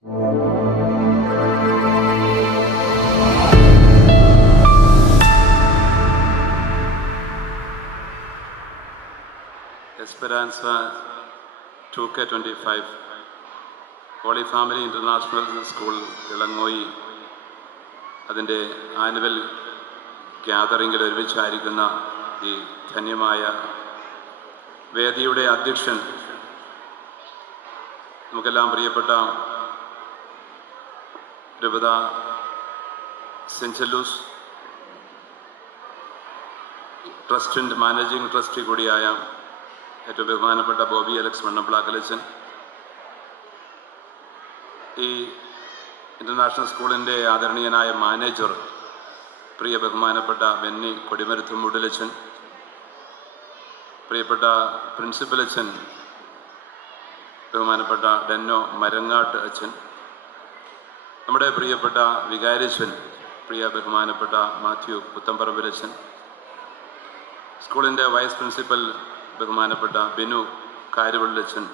എസ്പെരാൻസ 2K25 holy family international school ഇളങ്ങോയി അതിൻ്റെ annual ഗ്യാതറിങ്ങിൽ ഒരുമിച്ചായിരിക്കുന്ന ഈ ധന്യമായ വേദിയുടെ അധ്യക്ഷൻ, നമുക്കെല്ലാം പ്രിയപ്പെട്ട രൂപത സെൻറ്റ് ലൂസ് ട്രസ്റ്റിൻ്റെ മാനേജിംഗ് ട്രസ്റ്റി കൂടിയായ ഏറ്റവും ബഹുമാനപ്പെട്ട ബോബി അലക്സ് മണ്ണമ്പ്ളാക്കലച്ചൻ, ഈ ഇൻ്റർനാഷണൽ സ്കൂളിൻ്റെ ആദരണീയനായ മാനേജർ പ്രിയ ബഹുമാനപ്പെട്ട ബെന്നി കൊടിമരുത്തും മുടിലച്ചൻ, പ്രിയപ്പെട്ട പ്രിൻസിപ്പൽ അച്ഛൻ ബഹുമാനപ്പെട്ട ഡെന്നോ മരങ്ങാട്ട് അച്ഛൻ, നമ്മുടെ പ്രിയപ്പെട്ട വികാരിച്ചൻ പ്രിയ ബഹുമാനപ്പെട്ട മാത്യു പുത്തമ്പറമ്പിലച്ചൻ, സ്കൂളിൻ്റെ വൈസ് പ്രിൻസിപ്പൽ ബഹുമാനപ്പെട്ട ബിനു കാരുവള്ളച്ചൻ,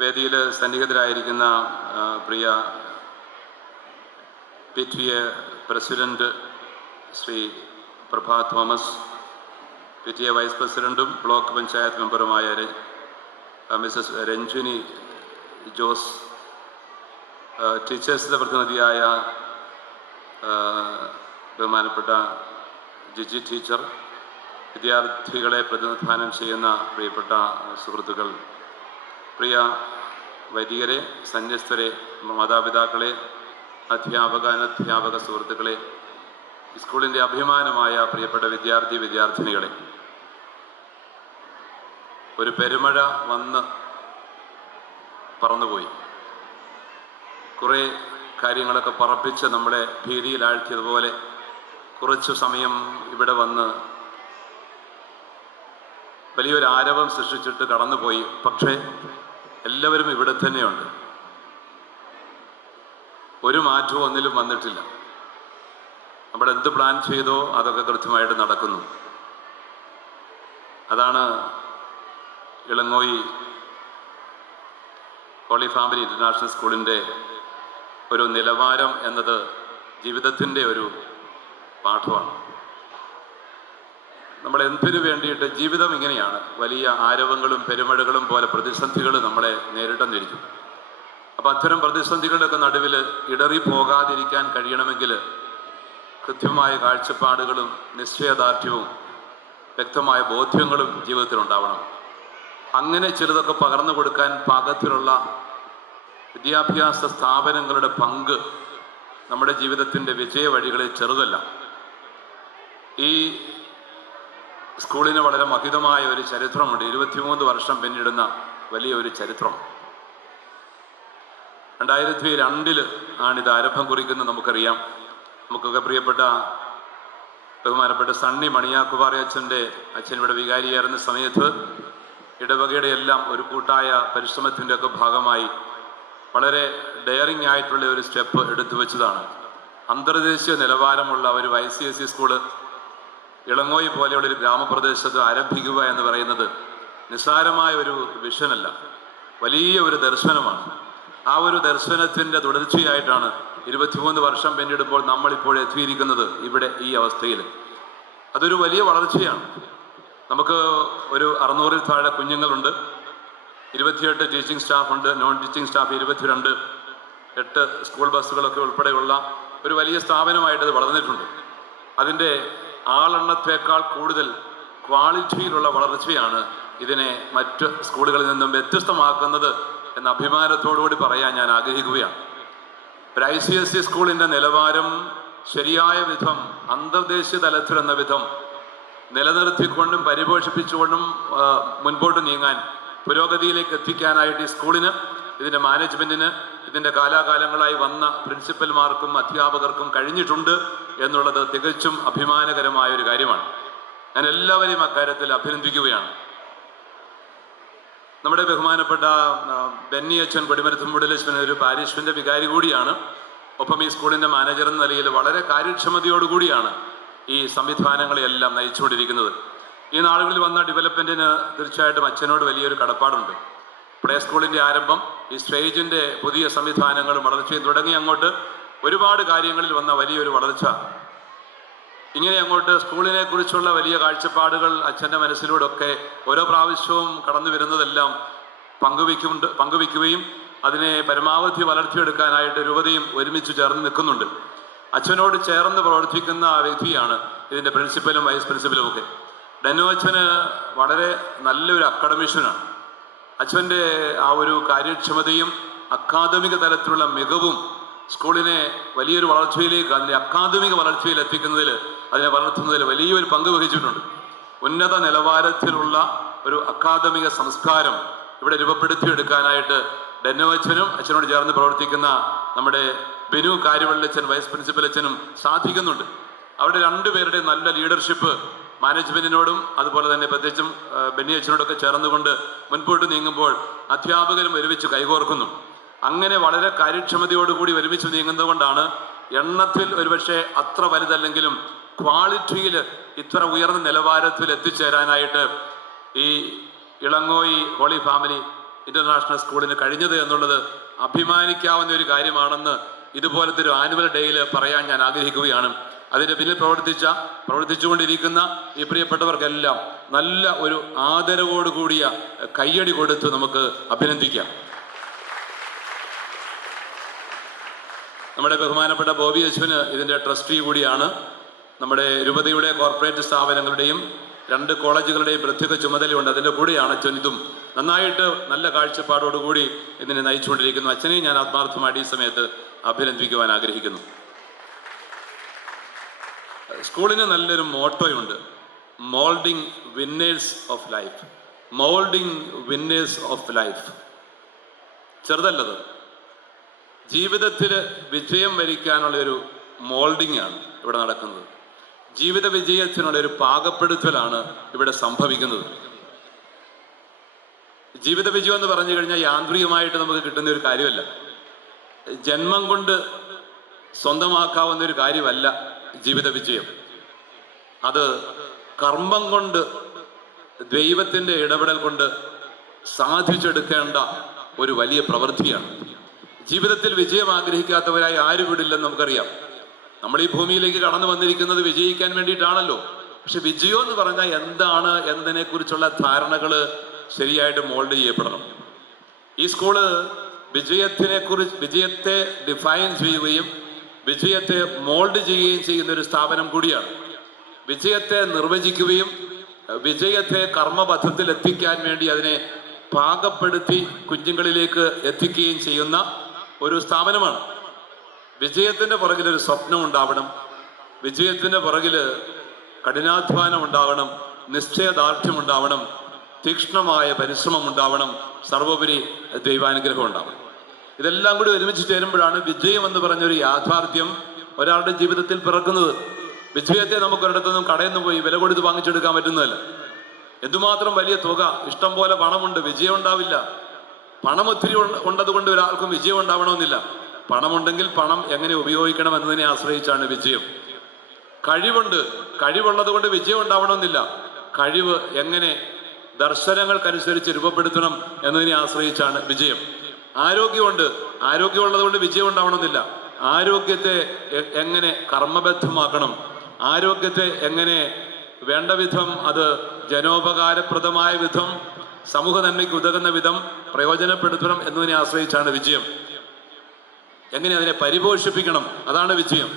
വേദിയിൽ സന്നിഹിതരായിരിക്കുന്ന പ്രിയ PTA പ്രസിഡന്റ് ശ്രീ പ്രഭാ തോമസ്, PTA വൈസ് പ്രസിഡന്റും ബ്ലോക്ക് പഞ്ചായത്ത് മെമ്പറുമായ മിസസ് രഞ്ജിനി ജോസ്, ടീച്ചേഴ്സിൻ്റെ പ്രതിനിധിയായ ബഹുമാനപ്പെട്ട ജിജി ടീച്ചർ, വിദ്യാർത്ഥികളെ പ്രതിനിധാനം ചെയ്യുന്ന പ്രിയപ്പെട്ട സുഹൃത്തുക്കൾ, പ്രിയ വൈദികരെ, സന്യസ്തരെ, മാതാപിതാക്കളെ, അധ്യാപക സുഹൃത്തുക്കളെ, സ്കൂളിൻ്റെ അഭിമാനമായ പ്രിയപ്പെട്ട വിദ്യാർത്ഥിനികളെ, ഒരു പെരുമഴ വന്ന് പറന്നുപോയി. കുറേ കാര്യങ്ങളൊക്കെ പറപ്പിച്ച് നമ്മളെ ഭീതിയിലാഴ്ത്തിയതുപോലെ കുറച്ചു സമയം ഇവിടെ വന്ന് വലിയൊരു ആരവം സൃഷ്ടിച്ചിട്ട് കടന്നുപോയി. പക്ഷേ എല്ലാവരും ഇവിടെ തന്നെയുണ്ട്. ഒരു മാറ്റവും ഒന്നിലും വന്നിട്ടില്ല. നമ്മൾ എന്ത് പ്ലാൻ ചെയ്തോ അതൊക്കെ കൃത്യമായിട്ട് നടക്കുന്നു. അതാണ് ഇളങ്ങോയി ഹോളി ഫാമിലി ഇൻ്റർനാഷണൽ സ്കൂളിൻ്റെ ഒരു നിലവാരം എന്നത് ജീവിതത്തിൻ്റെ ഒരു പാഠമാണ്. നമ്മൾ എന്തിനു വേണ്ടിയിട്ട്, ജീവിതം ഇങ്ങനെയാണ്, വലിയ ആരവങ്ങളും പെരുമഴകളും പോലെ പ്രതിസന്ധികൾ നമ്മളെ നേരിട്ടെന്നിരിക്കും. അപ്പം അത്തരം പ്രതിസന്ധികളുടെയൊക്കെ നടുവിൽ ഇടറിപ്പോകാതിരിക്കാൻ കഴിയണമെങ്കിൽ കൃത്യമായ കാഴ്ചപ്പാടുകളും നിശ്ചയദാർഢ്യവും വ്യക്തമായ ബോധ്യങ്ങളും ജീവിതത്തിലുണ്ടാവണം. അങ്ങനെ ചിലതൊക്കെ പകർന്നു കൊടുക്കാൻ പാകത്തിലുള്ള വിദ്യാഭ്യാസ സ്ഥാപനങ്ങളുടെ പങ്ക് നമ്മുടെ ജീവിതത്തിൻ്റെ വിജയ വഴികളിൽ ചെറുതല്ല. ഈ സ്കൂളിന് വളരെ മഹിതമായ ഒരു ചരിത്രമുണ്ട്. 23 വർഷം പിന്നിടുന്ന വലിയൊരു ചരിത്രം. 2002 ആണിത് ആരംഭം കുറിക്കുന്നത് നമുക്കറിയാം. നമുക്കൊക്കെ പ്രിയപ്പെട്ട ബഹുമാനപ്പെട്ട സണ്ണി മണിയാക്കുപാറ അച്ഛൻ ഇവിടെ വികാരിയായിരുന്ന സമയത്ത് ഇടവകയുടെ എല്ലാം ഒരു കൂട്ടായ പരിശ്രമത്തിൻ്റെ ഒക്കെ ഭാഗമായി വളരെ ഡെയറിങ് ആയിട്ടുള്ള ഒരു സ്റ്റെപ്പ് എടുത്തു വെച്ചതാണ്. അന്തർദേശീയ നിലവാരമുള്ള ഒരു ICSE സ്കൂള് ഇളങ്ങോയി പോലെയുള്ളൊരു ഗ്രാമപ്രദേശത്ത് ആരംഭിക്കുക എന്ന് പറയുന്നത് നിസ്സാരമായ ഒരു വിഷനല്ല, വലിയ ഒരു ദർശനമാണ്. ആ ഒരു ദർശനത്തിൻ്റെ തുടർച്ചയായിട്ടാണ് 23 വർഷം പിന്നിടുമ്പോൾ നമ്മളിപ്പോൾ എത്തിയിരിക്കുന്നത് ഇവിടെ ഈ അവസ്ഥയിൽ. അതൊരു വലിയ വളർച്ചയാണ്. നമുക്ക് ഒരു 600-ൽ താഴെ കുഞ്ഞുങ്ങളുണ്ട്, 28 ടീച്ചിങ് സ്റ്റാഫുണ്ട്, നോൺ ടീച്ചിങ് സ്റ്റാഫ് 22, 8 സ്കൂൾ ബസ്സുകളൊക്കെ ഉൾപ്പെടെയുള്ള ഒരു വലിയ സ്ഥാപനമായിട്ടത് വളർന്നിട്ടുണ്ട്. അതിൻ്റെ ആളെണ്ണത്തേക്കാൾ കൂടുതൽ ക്വാളിറ്റിയിലുള്ള വളർച്ചയാണ് ഇതിനെ മറ്റ് സ്കൂളുകളിൽ നിന്നും വ്യത്യസ്തമാക്കുന്നത് എന്ന അഭിമാനത്തോടുകൂടി പറയാൻ ഞാൻ ആഗ്രഹിക്കുകയാണ്. ഒരു ICSE സ്കൂളിൻ്റെ നിലവാരം ശരിയായ വിധം അന്തർദേശീയ തലത്തിലെന്ന വിധം നിലനിർത്തിക്കൊണ്ടും പരിപോഷിപ്പിച്ചുകൊണ്ടും മുൻപോട്ട് നീങ്ങാൻ, പുരോഗതിയിലേക്ക് എത്തിക്കാനായിട്ട് ഈ സ്കൂളിന്, ഇതിൻ്റെ മാനേജ്മെൻറ്റിന്, ഇതിൻ്റെ കാലാകാലങ്ങളായി വന്ന പ്രിൻസിപ്പൽമാർക്കും അധ്യാപകർക്കും കഴിഞ്ഞിട്ടുണ്ട് എന്നുള്ളത് തികച്ചും അഭിമാനകരമായ ഒരു കാര്യമാണ്. ഞാൻ എല്ലാവരെയും അക്കാര്യത്തിൽ അഭിനന്ദിക്കുകയാണ്. നമ്മുടെ ബഹുമാനപ്പെട്ട ബെന്നി അച്ഛൻ കൊടിമരുത്തുംപുടിലച്ഛൻ ഒരു പാരിഷിൻ്റെ വികാരി കൂടിയാണ്. ഒപ്പം ഈ സ്കൂളിൻ്റെ മാനേജർ എന്ന നിലയിൽ വളരെ കാര്യക്ഷമതയോടുകൂടിയാണ് ഈ സംവിധാനങ്ങളെയെല്ലാം നയിച്ചുകൊണ്ടിരിക്കുന്നത്. ഈ നാളുകളിൽ വന്ന ഡെവലപ്മെൻറ്റിന് തീർച്ചയായിട്ടും അച്ഛനോട് വലിയൊരു കടപ്പാടുണ്ട്. പ്ലേ സ്കൂളിൻ്റെ ആരംഭം ഈ സ്റ്റേജിൻ്റെ പുതിയ സംവിധാനങ്ങളും വളർച്ചയും തുടങ്ങി അങ്ങോട്ട് ഒരുപാട് കാര്യങ്ങളിൽ വന്ന വലിയൊരു വളർച്ച. ഇങ്ങനെ അങ്ങോട്ട് സ്കൂളിനെ കുറിച്ചുള്ള വലിയ കാഴ്ചപ്പാടുകൾ അച്ഛൻ്റെ മനസ്സിലൂടെ ഒക്കെ ഓരോ പ്രാവശ്യവും കടന്നു വരുന്നതെല്ലാം പങ്കുവയ്ക്കുകയും അതിനെ പരമാവധി വളർത്തിയെടുക്കാനായിട്ട് രൂപതയും ഒരുമിച്ച് ചേർന്ന് നിൽക്കുന്നുണ്ട്. അച്ഛനോട് ചേർന്ന് പ്രവർത്തിക്കുന്ന വ്യക്തിയാണ് ഇതിൻ്റെ പ്രിൻസിപ്പലും വൈസ് പ്രിൻസിപ്പലും ഒക്കെ. ഡെന്നോ അച്ഛന് വളരെ നല്ലൊരു അക്കാഡമിഷ്യനാണ്. അച്ഛൻ്റെ ആ ഒരു കാര്യക്ഷമതയും അക്കാദമിക തലത്തിലുള്ള മികവും സ്കൂളിനെ വലിയൊരു വളർച്ചയിലേക്ക്, അതിൻ്റെ അക്കാദമിക വളർച്ചയിൽ എത്തിക്കുന്നതിൽ, അതിനെ വളർത്തുന്നതിൽ വലിയൊരു പങ്ക് വഹിച്ചിട്ടുണ്ട്. ഉന്നത നിലവാരത്തിലുള്ള ഒരു അക്കാദമിക സംസ്കാരം ഇവിടെ രൂപപ്പെടുത്തിയെടുക്കാനായിട്ട് ഡെന്നോ അച്ഛനും അച്ഛനോട് ചേർന്ന് പ്രവർത്തിക്കുന്ന നമ്മുടെ ബെനു കാര്യവള്ളച്ചൻ വൈസ് പ്രിൻസിപ്പൽ അച്ഛനും സാധിക്കുന്നുണ്ട്. അവരുടെ രണ്ടുപേരുടെ നല്ല ലീഡർഷിപ്പ് മാനേജ്മെന്റിനോടും അതുപോലെ തന്നെ പ്രത്യേകിച്ചും ബെന്നി അച്ഛനോടൊക്കെ ചേർന്നുകൊണ്ട് മുൻപോട്ട് നീങ്ങുമ്പോൾ അധ്യാപകരും ഒരുമിച്ച് കൈകോർക്കുന്നു. അങ്ങനെ വളരെ കാര്യക്ഷമതയോടുകൂടി ഒരുമിച്ച് നീങ്ങുന്നത് കൊണ്ടാണ് എണ്ണത്തിൽ ഒരുപക്ഷെ അത്ര വലുതല്ലെങ്കിലും ക്വാളിറ്റിയിൽ ഇത്ര ഉയർന്ന നിലവാരത്തിൽ എത്തിച്ചേരാനായിട്ട് ഈ ഇളങ്ങോയി ഹോളി ഫാമിലി ഇന്റർനാഷണൽ സ്കൂളിന് കഴിഞ്ഞത് എന്നുള്ളത് അഭിമാനിക്കാവുന്ന ഒരു കാര്യമാണെന്ന് ഇതുപോലത്തെ ഒരു ആനുവൽ ഡേയിൽ പറയാൻ ഞാൻ ആഗ്രഹിക്കുകയാണ്. അതിൻ്റെ പിന്നിൽ പ്രവർത്തിച്ചുകൊണ്ടിരിക്കുന്ന ഈ പ്രിയപ്പെട്ടവർക്കെല്ലാം നല്ല ഒരു ആദരവോടുകൂടിയ കയ്യടി കൊടുത്ത് നമുക്ക് അഭിനന്ദിക്കാം. നമ്മുടെ ബഹുമാനപ്പെട്ട ബോബി അശ്വിന് ഇതിൻ്റെ ട്രസ്റ്റി കൂടിയാണ്. നമ്മുടെ രൂപതയുടെ കോർപ്പറേറ്റ് സ്ഥാപനങ്ങളുടെയും 2 കോളേജുകളുടെയും പ്രത്യേക ചുമതലയുണ്ട്. അതിൻ്റെ കൂടെയാണ് അച്ഛൻ ഇതും നന്നായിട്ട് നല്ല കാഴ്ചപ്പാടോടുകൂടി ഇതിനെ നയിച്ചുകൊണ്ടിരിക്കുന്നു. അച്ഛനെയും ഞാൻ ആത്മാർത്ഥമായിട്ട് ഈ സമയത്ത് അഭിനന്ദിക്കുവാൻ ആഗ്രഹിക്കുന്നു. സ്കൂളിന് നല്ലൊരു മോട്ടോയുണ്ട്, moulding winners of life. Moulding winners of life ചെറുതല്ലത്. ജീവിതത്തിൽ വിജയം വരിക്കാനുള്ളൊരു മോൾഡിംഗ് ആണ് ഇവിടെ നടക്കുന്നത്. ജീവിത വിജയത്തിനുള്ളൊരു പാകപ്പെടുത്തലാണ് ഇവിടെ സംഭവിക്കുന്നത്. ജീവിത വിജയം എന്ന് പറഞ്ഞു കഴിഞ്ഞാൽ യാന്ത്രികമായിട്ട് നമുക്ക് കിട്ടുന്ന ഒരു കാര്യമല്ല. ജന്മം കൊണ്ട് സ്വന്തമാക്കാവുന്ന ഒരു കാര്യമല്ല ജീവിത വിജയം. അത് കർമ്മം കൊണ്ട്, ദൈവത്തിൻ്റെ ഇടപെടൽ കൊണ്ട് സാധിച്ചെടുക്കേണ്ട ഒരു വലിയ പ്രവൃത്തിയാണ്. ജീവിതത്തിൽ വിജയം ആഗ്രഹിക്കാത്തവരായി ആരും വിടില്ലെന്ന് നമുക്കറിയാം. നമ്മൾ ഈ ഭൂമിയിലേക്ക് കടന്നു വന്നിരിക്കുന്നത് വിജയിക്കാൻ വേണ്ടിയിട്ടാണല്ലോ. പക്ഷെ വിജയം എന്ന് പറഞ്ഞാൽ എന്താണ് എന്നതിനെക്കുറിച്ചുള്ള ധാരണകൾ ശരിയായിട്ട് മോൾഡ് ചെയ്യപ്പെടണം. ഈ സ്കൂള് വിജയത്തെ ഡിഫൈൻ ചെയ്യുകയും വിജയത്തെ മോൾഡ് ചെയ്യുകയും ചെയ്യുന്ന ഒരു സ്ഥാപനം കൂടിയാണ്. വിജയത്തെ നിർവചിക്കുകയും വിജയത്തെ കർമ്മപഥത്തിൽ എത്തിക്കാൻ വേണ്ടി അതിനെ പാകപ്പെടുത്തി കുഞ്ഞുങ്ങളിലേക്ക് എത്തിക്കുകയും ചെയ്യുന്ന ഒരു സ്ഥാപനമാണ്. വിജയത്തിൻ്റെ പുറകിൽ ഒരു സ്വപ്നം ഉണ്ടാവണം. വിജയത്തിൻ്റെ പുറകിൽ കഠിനാധ്വാനം ഉണ്ടാവണം, നിശ്ചയദാർഢ്യം ഉണ്ടാവണം, തീക്ഷ്ണമായ പരിശ്രമം ഉണ്ടാവണം, സർവോപരി ദൈവാനുഗ്രഹം ഉണ്ടാവണം. ഇതെല്ലാം കൂടി ഒരുമിച്ച് ചേരുമ്പോഴാണ് വിജയം എന്ന് പറഞ്ഞൊരു യാഥാർത്ഥ്യം ഒരാളുടെ ജീവിതത്തിൽ പിറക്കുന്നത്. വിജയത്തെ നമുക്ക് ഒരിടത്തൊന്നും കടയിൽ നിന്ന് പോയി വില കൊടുത്ത് വാങ്ങിച്ചെടുക്കാൻ പറ്റുന്നതല്ല. എന്തുമാത്രം വലിയ തുക, ഇഷ്ടം പോലെ പണമുണ്ട്, വിജയം ഉണ്ടാവില്ല. പണം ഒത്തിരി ഉണ്ടതുകൊണ്ട് ഒരാൾക്കും വിജയം ഉണ്ടാവണമെന്നില്ല. പണമുണ്ടെങ്കിൽ പണം എങ്ങനെ ഉപയോഗിക്കണം എന്നതിനെ ആശ്രയിച്ചാണ് വിജയം. കഴിവുള്ളത് കൊണ്ട് വിജയം ഉണ്ടാവണമെന്നില്ല. കഴിവ് എങ്ങനെ ദർശനങ്ങൾക്കനുസരിച്ച് രൂപപ്പെടുത്തണം എന്നതിനെ ആശ്രയിച്ചാണ് വിജയം. ആരോഗ്യമുള്ളത് കൊണ്ട് വിജയം ഉണ്ടാവണമെന്നില്ല. ആരോഗ്യത്തെ എങ്ങനെ കർമ്മബദ്ധമാക്കണം, ആരോഗ്യത്തെ എങ്ങനെ വേണ്ട വിധം അത് ജനോപകാരപ്രദമായ വിധം, സമൂഹ നന്മയ്ക്ക് ഉതകുന്ന വിധം പ്രയോജനപ്പെടുത്തണം എന്നതിനെ ആശ്രയിച്ചാണ് വിജയം. എങ്ങനെ അതിനെ പരിപോഷിപ്പിക്കണം, അതാണ് വിജയം.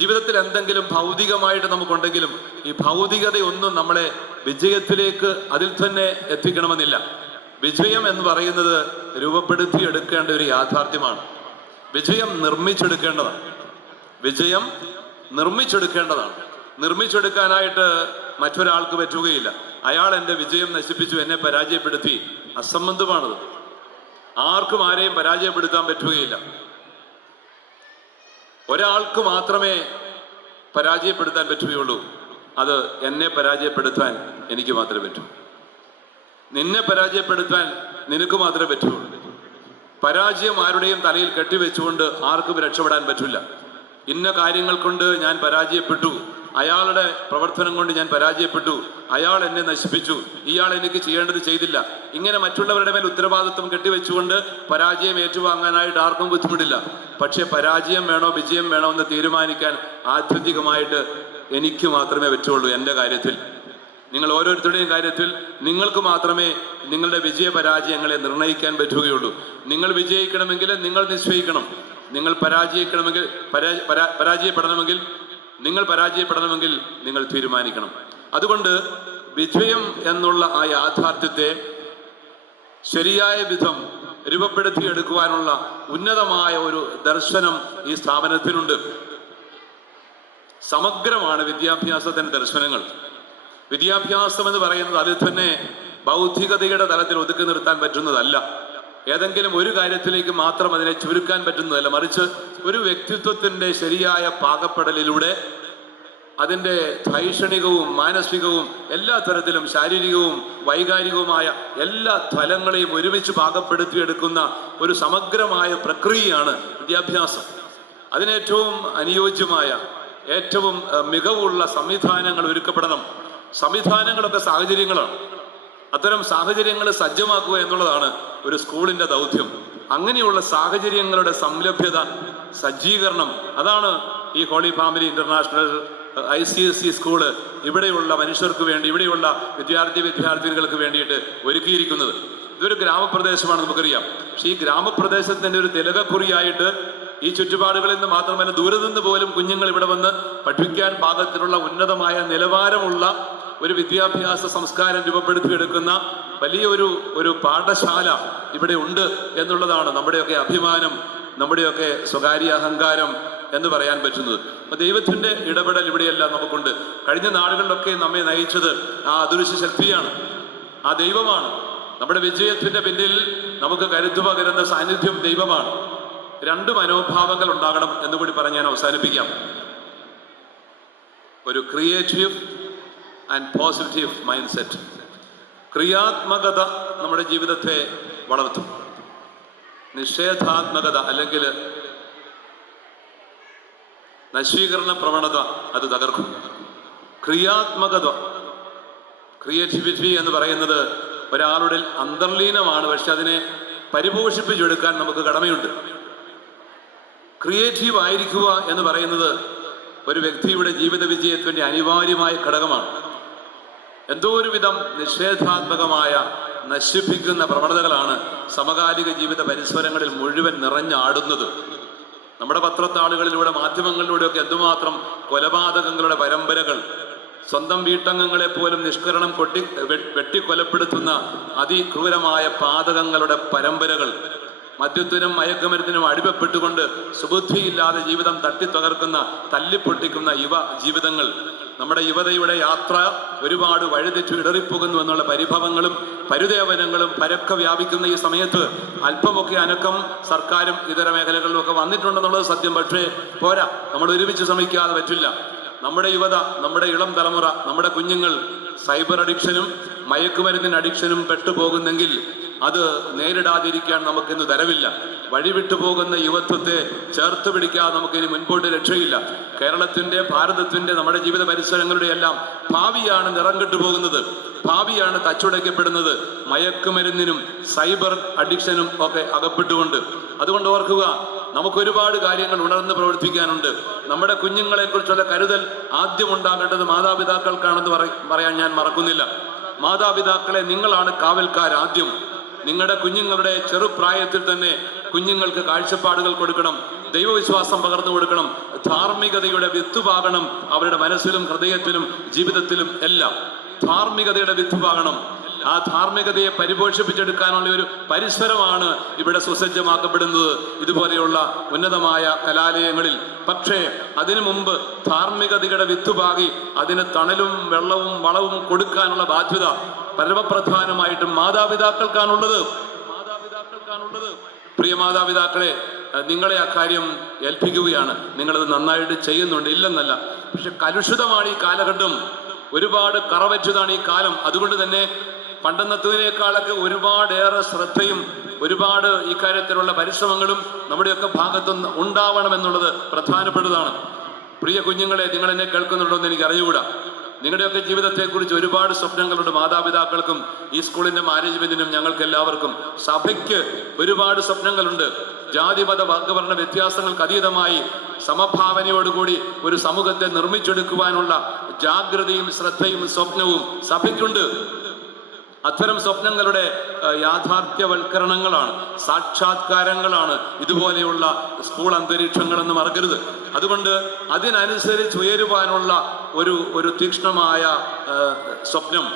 ജീവിതത്തിൽ എന്തെങ്കിലും ഭൗതികമായിട്ട് നമുക്കുണ്ടെങ്കിലും ഈ ഭൗതികതയൊന്നും നമ്മളെ വിജയത്തിലേക്ക് അതിൽ തന്നെ എത്തിക്കണമെന്നില്ല. വിജയം എന്ന് പറയുന്നത് രൂപപ്പെടുത്തിയെടുക്കേണ്ട ഒരു യാഥാർത്ഥ്യമാണ്. വിജയം നിർമ്മിച്ചെടുക്കേണ്ടതാണ്. നിർമ്മിച്ചെടുക്കാനായിട്ട് മറ്റൊരാൾക്ക് പറ്റുകയില്ല. അയാൾ എൻ്റെ വിജയം നശിപ്പിച്ചു, എന്നെ പരാജയപ്പെടുത്തി, അസംബന്ധമാണത്. ആർക്കും ആരെയും പരാജയപ്പെടുത്താൻ പറ്റുകയില്ല. ഒരാൾക്ക് മാത്രമേ പരാജയപ്പെടുത്താൻ പറ്റുകയുള്ളൂ. അത് എന്നെ പരാജയപ്പെടുത്താൻ എനിക്ക് മാത്രമേ പറ്റൂ. നിന്നെ പരാജയപ്പെടുത്താൻ നിനക്ക് മാത്രമേ പറ്റുള്ളൂ. പരാജയം ആരുടെയും തലയിൽ കെട്ടിവെച്ചുകൊണ്ട് ആർക്കും രക്ഷപ്പെടാൻ പറ്റില്ല. ഇന്ന കാര്യങ്ങൾ കൊണ്ട് ഞാൻ പരാജയപ്പെട്ടു, അയാളുടെ പ്രവർത്തനം കൊണ്ട് ഞാൻ പരാജയപ്പെട്ടു, അയാൾ എന്നെ നശിപ്പിച്ചു, ഇയാൾ എനിക്ക് ചെയ്യേണ്ടത് ചെയ്തില്ല, ഇങ്ങനെ മറ്റുള്ളവരുടെ മേൽ ഉത്തരവാദിത്വം കെട്ടിവെച്ചുകൊണ്ട് പരാജയം ഏറ്റുവാങ്ങാനായിട്ട് ആർക്കും ബുദ്ധിമുട്ടില്ല. പക്ഷേ പരാജയം വേണോ വിജയം വേണോ എന്ന് തീരുമാനിക്കാൻ ആത്യന്തികമായിട്ട് എനിക്ക് മാത്രമേ പറ്റുള്ളൂ. എൻ്റെ കാര്യത്തിൽ, നിങ്ങൾ ഓരോരുത്തരുടെയും കാര്യത്തിൽ നിങ്ങൾക്ക് മാത്രമേ നിങ്ങളുടെ വിജയ പരാജയങ്ങളെ നിർണ്ണയിക്കാൻ പറ്റുകയുള്ളൂ. നിങ്ങൾ വിജയിക്കണമെങ്കിൽ നിങ്ങൾ നിശ്ചയിക്കണം, നിങ്ങൾ പരാജയപ്പെടണമെങ്കിൽ നിങ്ങൾ തീരുമാനിക്കണം. അതുകൊണ്ട് വിജയം എന്നുള്ള ആ യാഥാർത്ഥ്യത്തെ ശരിയായ വിധം രൂപപ്പെടുത്തിയെടുക്കുവാനുള്ള ഉന്നതമായ ഒരു ദർശനം ഈ സ്ഥാപനത്തിനുണ്ട്. സമഗ്രമാണ് വിദ്യാഭ്യാസത്തിന്റെ ദർശനങ്ങൾ. വിദ്യാഭ്യാസം എന്ന് പറയുന്നത് അതിൽ തന്നെ ബൗദ്ധികതയുടെ തലത്തിൽ ഒതുക്കി നിർത്താൻ പറ്റുന്നതല്ല, ഏതെങ്കിലും ഒരു കാര്യത്തിലേക്ക് മാത്രം അതിനെ ചുരുക്കാൻ പറ്റുന്നതല്ല, മറിച്ച് ഒരു വ്യക്തിത്വത്തിന്റെ ശരിയായ പാകപ്പെടലിലൂടെ അതിൻ്റെ ധൈഷണികവും മാനസികവും എല്ലാ തരത്തിലും ശാരീരികവും വൈകാരികവുമായ എല്ലാ തലങ്ങളെയും ഒരുമിച്ച് പാകപ്പെടുത്തിയെടുക്കുന്ന ഒരു സമഗ്രമായ പ്രക്രിയയാണ് വിദ്യാഭ്യാസം. അതിനേറ്റവും അനുയോജ്യമായ ഏറ്റവും മികവുള്ള സംവിധാനങ്ങൾ ഒരുക്കപ്പെടണം. സംവിധാനങ്ങളൊക്കെ സാഹചര്യങ്ങളാണ്. അത്തരം സാഹചര്യങ്ങൾ സജ്ജമാക്കുക എന്നുള്ളതാണ് ഒരു സ്കൂളിൻ്റെ ദൗത്യം. അങ്ങനെയുള്ള സാഹചര്യങ്ങളുടെ സംലഭ്യത, സജ്ജീകരണം, അതാണ് ഈ holy family international ICSE school ഇവിടെയുള്ള മനുഷ്യർക്ക് വേണ്ടി, ഇവിടെയുള്ള വിദ്യാർത്ഥികൾക്ക് വേണ്ടിയിട്ട് ഒരുക്കിയിരിക്കുന്നത്. ഇതൊരു ഗ്രാമപ്രദേശമാണ്, നമുക്കറിയാം. പക്ഷേ ഈ ഗ്രാമപ്രദേശത്തിൻ്റെ ഒരു തിലകക്കുറിയായിട്ട് ഈ ചുറ്റുപാടുകളിൽ നിന്ന് മാത്രമല്ല ദൂരെ നിന്ന് പോലും കുഞ്ഞുങ്ങൾ ഇവിടെ വന്ന് പഠിക്കാൻ പാകത്തിലുള്ള ഉന്നതമായ നിലവാരമുള്ള ഒരു വിദ്യാഭ്യാസ സംസ്കാരം രൂപപ്പെടുത്തിയെടുക്കുന്ന വലിയ ഒരു പാഠശാല ഇവിടെ ഉണ്ട് എന്നുള്ളതാണ് നമ്മുടെയൊക്കെ അഭിമാനം, നമ്മുടെയൊക്കെ സ്വകാര്യ അഹങ്കാരം എന്ന് പറയാൻ പറ്റുന്നത്. അപ്പൊ ദൈവത്തിന്റെ ഇടപെടൽ ഇവിടെയെല്ലാം നമുക്കുണ്ട്. കഴിഞ്ഞ നാളുകളിലൊക്കെ നമ്മെ നയിച്ചത് ആ അദൃശ്യ ശക്തിയാണ്, ആ ദൈവമാണ്. നമ്മുടെ വിജയത്തിന്റെ പിന്നിൽ നമുക്ക് കരുത്തു പകരുന്ന സാന്നിധ്യം ദൈവമാണ്. രണ്ട് മനോഭാവങ്ങൾ ഉണ്ടാകണം എന്നുകൂടി പറഞ്ഞ് ഞാൻ അവസാനിപ്പിക്കാം. ഒരു creative and positive mindset. ക്രിയാത്മകത നമ്മുടെ ജീവിതത്തെ വളർത്തും, നിഷേധാത്മകത അല്ലെങ്കിൽ നശീകരണ പ്രവണത അത് തകർക്കും. ക്രിയാത്മകത, ക്രിയേറ്റിവിറ്റി എന്ന് പറയുന്നത് ഒരാളുടെ അന്തർലീനമാണ്, പക്ഷെ അതിനെ പരിപോഷിപ്പിച്ചെടുക്കാൻ നമുക്ക് കടമയുണ്ട്. ക്രിയേറ്റീവ് ആയിരിക്കുക എന്ന് പറയുന്നത് ഒരു വ്യക്തിയുടെ ജീവിത വിജയത്തിൻ്റെ അനിവാര്യമായ ഘടകമാണ്. എന്തോ ഒരു വിധം നിഷേധാത്മകമായ നശിപ്പിക്കുന്ന പ്രവണതകളാണ് സമകാലിക ജീവിത പരിസരങ്ങളിൽ മുഴുവൻ നിറഞ്ഞാടുന്നത്. നമ്മുടെ പത്രത്താളുകളിലൂടെ മാധ്യമങ്ങളിലൂടെയൊക്കെ എന്തുമാത്രം കൊലപാതകങ്ങളുടെ പരമ്പരകൾ, സ്വന്തം വീട്ടംഗങ്ങളെ പോലും നിഷ്കരണം വെട്ടിക്കൊലപ്പെടുത്തുന്ന അതിക്രൂരമായ പാതകങ്ങളുടെ പരമ്പരകൾ, മദ്യത്തിനും മയക്കുമരുന്നിനും അടിമപ്പെട്ടുകൊണ്ട് സുബുദ്ധിയില്ലാതെ ജീവിതം തട്ടിത്തകർക്കുന്ന തല്ലിപ്പൊട്ടിക്കുന്ന ജീവിതങ്ങൾ, നമ്മുടെ യുവതയുടെ യാത്ര ഒരുപാട് വഴിതെറ്റു ഇടറിപ്പോകുന്നു എന്നുള്ള പരിഭവങ്ങളും പരിദേവനങ്ങളും പരക്കെ വ്യാപിക്കുന്ന ഈ സമയത്ത് അല്പമൊക്കെ അനക്കം സർക്കാരും ഇതര മേഖലകളിലും ഒക്കെ വന്നിട്ടുണ്ടെന്നുള്ളത് സത്യം. പക്ഷേ പോരാ, നമ്മൾ ഒരുമിച്ച് ശ്രമിക്കാതെ പറ്റില്ല. നമ്മുടെ യുവത, നമ്മുടെ ഇളം തലമുറ, നമ്മുടെ കുഞ്ഞുങ്ങൾ സൈബർ അഡിക്ഷനും മയക്കുമരുന്നിന് അഡിക്ഷനും പെട്ടുപോകുന്നെങ്കിൽ അത് നേരിടാതിരിക്കാൻ നമുക്കിന്ന് തരവില്ല. വഴിവിട്ടു പോകുന്ന യുവത്വത്തെ ചേർത്ത് പിടിക്കാതെ നമുക്കിനി മുൻപോട്ട് രക്ഷയില്ല. കേരളത്തിന്റെ, ഭാരതത്തിന്റെ, നമ്മുടെ ജീവിത പരിസരങ്ങളുടെ എല്ലാം ഭാവിയാണ് നിറം കെട്ടുപോകുന്നത്, ഭാവിയാണ് തച്ചുടയ്ക്കപ്പെടുന്നത് മയക്കുമരുന്നിനും സൈബർ അഡിക്ഷനും ഒക്കെ അകപ്പെട്ടുകൊണ്ട്. അതുകൊണ്ട് ഓർക്കുക, നമുക്കൊരുപാട് കാര്യങ്ങൾ ഉണർന്ന് പ്രവർത്തിക്കാനുണ്ട്. നമ്മുടെ കുഞ്ഞുങ്ങളെ കുറിച്ചുള്ള കരുതൽ ആദ്യം ഉണ്ടാകേണ്ടത് മാതാപിതാക്കൾക്കാണെന്ന് പറയാൻ ഞാൻ മറക്കുന്നില്ല. മാതാപിതാക്കളെ നിങ്ങളാണ് കാവൽക്കാർ. ആദ്യം നിങ്ങളുടെ കുഞ്ഞുങ്ങളുടെ ചെറുപ്രായത്തിൽ തന്നെ കുഞ്ഞുങ്ങൾക്ക് കാഴ്ചപ്പാടുകൾ കൊടുക്കണം, ദൈവവിശ്വാസം പകർന്നു കൊടുക്കണം, ധാർമ്മികതയുടെ വിത്തുപാകണം അവരുടെ മനസ്സിലും ഹൃദയത്തിലും ജീവിതത്തിലും എല്ലാം. ധാർമ്മികതയുടെ വിത്തുപാകണം. ആ ധാർമ്മികതയെ പരിപോഷിപ്പിച്ചെടുക്കാനുള്ള ഒരു പരിസരമാണ് ഇവിടെ സുസജ്ജമാക്കപ്പെടുന്നത് ഇതുപോലെയുള്ള ഉന്നതമായ കലാലയങ്ങളിൽ. പക്ഷേ അതിനു മുമ്പ് ധാർമ്മികതയുടെ വിത്തുപാകി അതിന് തണലും വെള്ളവും വളവും കൊടുക്കാനുള്ള ബാധ്യത പരമപ്രധാനമായിട്ടും മാതാപിതാക്കൾക്കാണുള്ളത്. പ്രിയ മാതാപിതാക്കളെ, നിങ്ങളെ ആ കാര്യം ഏൽപ്പിക്കുകയാണ്. നിങ്ങളത് നന്നായിട്ട് ചെയ്യുന്നുണ്ട്, ഇല്ലെന്നല്ല. പക്ഷെ കലുഷിതമാണ് ഈ കാലഘട്ടം, ഒരുപാട് കറവറ്റതാണ് ഈ കാലം. അതുകൊണ്ട് തന്നെ പണ്ടെന്നതിനേക്കാളൊക്കെ ഒരുപാടേറെ ശ്രദ്ധയും ഒരുപാട് ഇക്കാര്യത്തിലുള്ള പരിശ്രമങ്ങളും നമ്മുടെയൊക്കെ ഭാഗത്തുനിന്ന് ഉണ്ടാവണമെന്നുള്ളത് പ്രധാനപ്പെട്ടതാണ്. പ്രിയ കുഞ്ഞുങ്ങളെ, നിങ്ങൾ എന്നെ കേൾക്കുന്നുണ്ടോ എന്ന് എനിക്ക് അറിഞ്ഞുകൂടാ. നിങ്ങളുടെയൊക്കെ ജീവിതത്തെക്കുറിച്ച് ഒരുപാട് സ്വപ്നങ്ങളുണ്ട്. മാതാപിതാക്കൾക്കും ഈ സ്കൂളിൻ്റെ മാനേജ്മെന്റിനും ഞങ്ങൾക്ക് എല്ലാവർക്കും, സഭയ്ക്ക് ഒരുപാട് സ്വപ്നങ്ങളുണ്ട്. ജാതിമത വർഗവർണ്ണ വ്യത്യാസങ്ങൾക്ക് അതീതമായി സമഭാവനയോടുകൂടി ഒരു സമൂഹത്തെ നിർമ്മിച്ചെടുക്കുവാനുള്ള ജാഗ്രതയും ശ്രദ്ധയും സ്വപ്നവും സഭയ്ക്കുണ്ട്. അത്തരം സ്വപ്നങ്ങളുടെ യാഥാർത്ഥ്യവൽക്കരണങ്ങളാണ്, സാക്ഷാത്കാരങ്ങളാണ് ഇതുപോലെയുള്ള സ്കൂൾ അന്തരീക്ഷങ്ങളെന്ന് മറക്കരുത്. അതുകൊണ്ട് അതിനനുസരിച്ച് ഉയരുവാനുള്ള ഒരു തീക്ഷ്ണമായ സ്വപ്നം,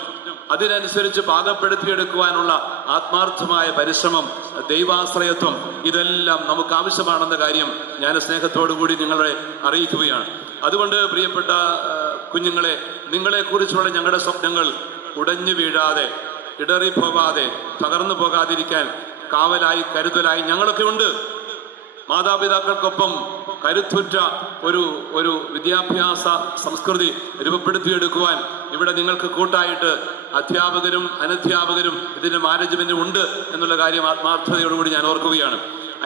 അതിനനുസരിച്ച് പാകപ്പെടുത്തിയെടുക്കുവാനുള്ള ആത്മാർത്ഥമായ പരിശ്രമം, ദൈവാശ്രയത്വം, ഇതെല്ലാം നമുക്ക് ആവശ്യമാണെന്ന കാര്യം ഞാൻ സ്നേഹത്തോടു കൂടി നിങ്ങളെ അറിയിക്കുകയാണ്. അതുകൊണ്ട് പ്രിയപ്പെട്ട കുഞ്ഞുങ്ങളെ, നിങ്ങളെക്കുറിച്ചുള്ള ഞങ്ങളുടെ സ്വപ്നങ്ങൾ ഉടഞ്ഞു വീഴാതെ, ഇടറിപ്പോകാതെ, തകർന്നു പോകാതിരിക്കാൻ കാവലായി, കരുതലായി ഞങ്ങളൊക്കെ ഉണ്ട്. മാതാപിതാക്കൾക്കൊപ്പം കരുത്തുറ്റ ഒരു വിദ്യാഭ്യാസ സംസ്കൃതി രൂപപ്പെടുത്തിയെടുക്കുവാൻ ഇവിടെ നിങ്ങൾക്ക് കൂട്ടായിട്ട് അധ്യാപകരും അനധ്യാപകരും ഇതിൻ്റെ മാനേജ്മെന്റും ഉണ്ട് എന്നുള്ള കാര്യം ആത്മാർത്ഥതയോടുകൂടി ഞാൻ ഓർക്കുകയാണ്.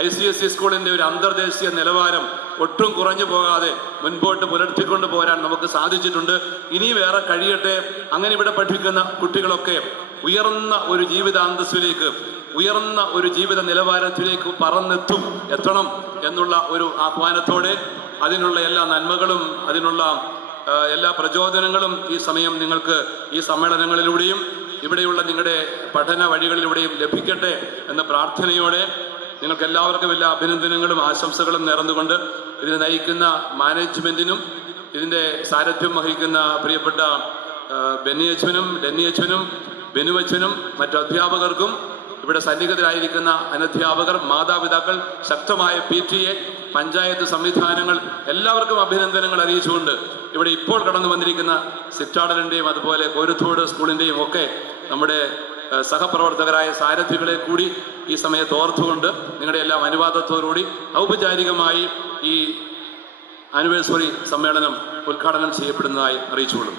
ICSE സ്കൂളിൻ്റെ ഒരു അന്തർദേശീയ നിലവാരം ഒട്ടും കുറഞ്ഞു പോകാതെ മുൻപോട്ട് പുലർത്തിക്കൊണ്ട് പോരാൻ നമുക്ക് സാധിച്ചിട്ടുണ്ട്. ഇനി വേറെ കഴിയട്ടെ. അങ്ങനെ ഇവിടെ പഠിക്കുന്ന കുട്ടികളൊക്കെ ഉയർന്ന ഒരു ജീവിതാന്തസ്സിലേക്ക്, ഉയർന്ന ഒരു ജീവിത നിലവാരത്തിലേക്ക് എത്തണം എന്നുള്ള ഒരു ആഹ്വാനത്തോടെ, അതിനുള്ള എല്ലാ നന്മകളും അതിനുള്ള എല്ലാ പ്രചോദനങ്ങളും ഈ സമയം നിങ്ങൾക്ക് ഈ സമ്മേളനങ്ങളിലൂടെയും ഇവിടെയുള്ള നിങ്ങളുടെ പഠന വഴികളിലൂടെയും ലഭിക്കട്ടെ എന്ന പ്രാർത്ഥനയോടെ നിങ്ങൾക്ക് എല്ലാവർക്കും എല്ലാ അഭിനന്ദനങ്ങളും ആശംസകളും നേർന്നുകൊണ്ട് ഇതിനെ നയിക്കുന്ന മാനേജ്മെന്റിനും ഇതിൻ്റെ സാരഥ്യം വഹിക്കുന്ന പ്രിയപ്പെട്ട ബെന്നിയച്ഛനും, ഡെന്നിയച്ഛനും, ബെനുവച്ഛനും, മറ്റു അധ്യാപകർക്കും, ഇവിടെ സന്നിഹിതരായിരിക്കുന്ന അനധ്യാപകർ, മാതാപിതാക്കൾ, ശക്തമായ PTA, പഞ്ചായത്ത് സംവിധാനങ്ങൾ, എല്ലാവർക്കും അഭിനന്ദനങ്ങൾ അറിയിച്ചുകൊണ്ട് ഇവിടെ ഇപ്പോൾ കടന്നു വന്നിരിക്കുന്ന സിറ്റാഡലിൻ്റെയും അതുപോലെ കോരുത്തോട് സ്കൂളിൻ്റെയും ഒക്കെ നമ്മുടെ സഹപ്രവർത്തകരായ സാരഥികളെ കൂടി ഈ സമയത്ത് ഓർത്തുകൊണ്ട് നിങ്ങളുടെ എല്ലാം അനുവാദത്തോടുകൂടി ഔപചാരികമായി ഈ ആനിവേഴ്സറി സമ്മേളനം ഉദ്ഘാടനം ചെയ്യപ്പെടുന്നതായി അറിയിച്ചുകൊള്ളും.